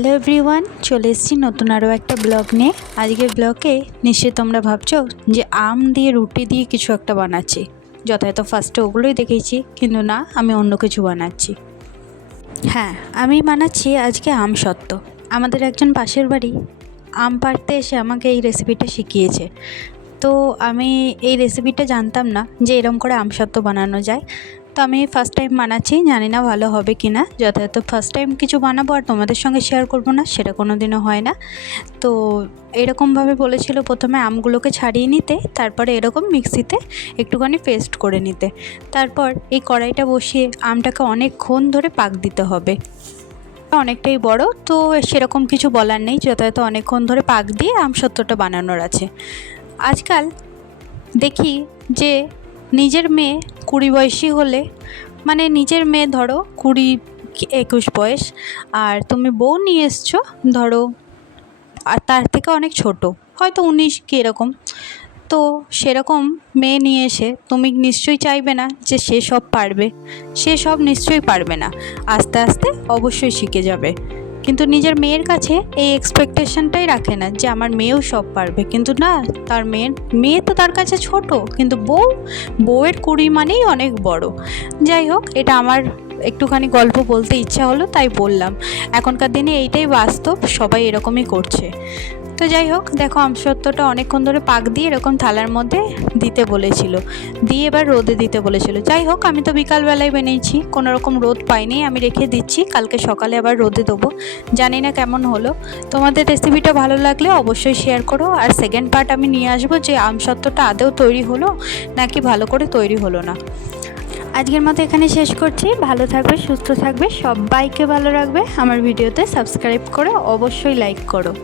Hello everyone, চলে এসেছি নতুন আরও একটা ব্লগ নিয়ে। আজকের ব্লগে নিশ্চয়ই তোমরা ভাবছো যে আম দিয়ে রুটি দিয়ে কিছু একটা বানাচ্ছি। যথাযথ ফার্স্টে ওগুলোই দেখেছি, কিন্তু না, আমি অন্য কিছু বানাচ্ছি। হ্যাঁ, আমি বানাচ্ছি আজকে আম সত্ত্ব। আমাদের একজন পাশের বাড়ি আম পাড়তে এসে আমাকে এই রেসিপিটা শিখিয়েছে। তো আমি এই রেসিপিটা জানতাম না যে এরকম করে আম সত্ত্ব বানানো যায়। তো আমি ফার্স্ট টাইম বানাচ্ছি, জানি না ভালো হবে কি না। যথাযথ ফার্স্ট টাইম কিছু বানাবো আর তোমাদের সঙ্গে শেয়ার করবো না, সেটা কোনো দিনও হয় না। তো এরকমভাবে বলেছিল প্রথমে আমগুলোকে ছাড়িয়ে নিতে, তারপরে এরকম মিক্সিতে একটুখানি পেস্ট করে নিতে। তারপর এই কড়াইটা বসিয়ে আমটাকে অনেকক্ষণ ধরে পাক দিতে হবে। অনেকটাই বড়, তো সেরকম কিছু বলার নেই, যথাযথ অনেকক্ষণ ধরে পাক দিয়ে আম সত্ত্বটা বানানোর আছে। আজকাল দেখি যে নিজের মেয়ে 20 বয়সী হলে, মানে নিজের মেয়ে ধরো 20-21 বয়স, আর তুমি বউ নিয়ে এসছো ধরো আর তার থেকে অনেক ছোট, হয়তো 19 কি এরকম। তো সেরকম মেয়ে নিয়ে এসে তুমি নিশ্চয়ই চাইবে না যে সে সব পারবে। সে সব নিশ্চয়ই পারবে না, আস্তে আস্তে অবশ্যই শিখে যাবে। কিন্তু নিজের মেয়ের কাছে এই এক্সপেকটেশনটাই রাখে না যে আমার মেয়েও সব পারবে। কিন্তু না, তার মেয়ে তো তার কাছে ছোট, কিন্তু বউয়ের 20 মানেই অনেক বড়। যাই হোক, এটা আমার একটুখানি গল্প বলতে ইচ্ছা হলো, তাই বললাম। এখনকার দিনে এইটাই বাস্তব, সবাই এরকমই করছে। তো যাই হোক, দেখো আমসত্ত্বটা অনেকক্ষণ ধরে পাক দিয়ে এরকম থালার মধ্যে দিতে বলেছিল, দিয়ে এবার রোদে দিতে বলেছিল। যাই হোক, আমি তো বিকালবেলায় বানিয়েছি, কোনো রকম রোদ পাইনি, আমি রেখে দিচ্ছি, কালকে সকালে আবার রোদে দেবো। জানি না কেমন হলো। তোমাদের রেসিপিটা ভালো লাগলে অবশ্যই শেয়ার করো। আর সেকেন্ড পার্ট আমি নিয়ে আসবো যে আমসত্ত্বটা আদৌ তৈরি হলো নাকি ভালো করে তৈরি হলো না। আজকের মতো এখানে শেষ করছি। ভালো থাকবে, সুস্থ থাকবে, সবাইকে ভালো রাখবে। আমার ভিডিওতে সাবস্ক্রাইব করে অবশ্যই লাইক করো।